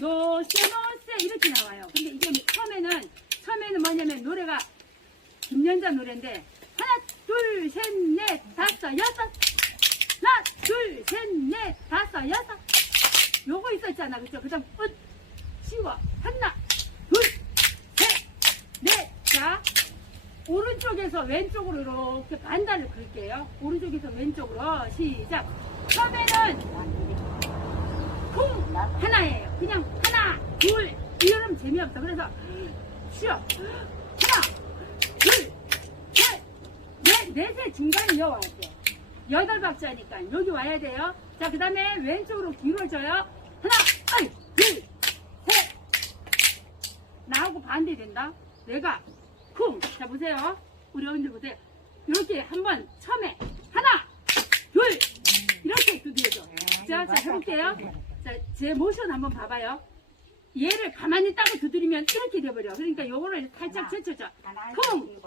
노세 노세 이렇게 나와요. 근데 이게 처음에는 처음에는 뭐냐면 노래가 김연자 노래인데 하나 둘 셋 넷 다섯 여섯. 하나 둘 셋 넷 다섯 여섯. 요거 있었잖아. 그쵸? 그 다음 끝 쉬워. 하나 둘셋넷자 오른쪽에서 왼쪽으로 이렇게 반단을 그릴게요. 오른쪽에서 왼쪽으로 시작. 처음에는 쿵 하나예요 그냥 하나 둘 이러면 재미없어. 그래서 쉬어. 하나 둘 셋 넷 넷의 중간에 이어 와야 돼 여덟 박자니까 여기 와야 돼요. 자 그 다음에 왼쪽으로 길어져요. 하나 아이 둘 셋. 나하고 반대 된다. 내가 쿵 자 보세요. 우리 어머니들 보세요. 이렇게 한번 처음에 하나 둘 이렇게 두드려줘. 자, 자 해볼게요 자, 제 모션 한번 봐봐요. 얘를 가만히 따고 두드리면 이렇게 돼버려. 그러니까 요거를 살짝 젖혀줘. 쿵! 자,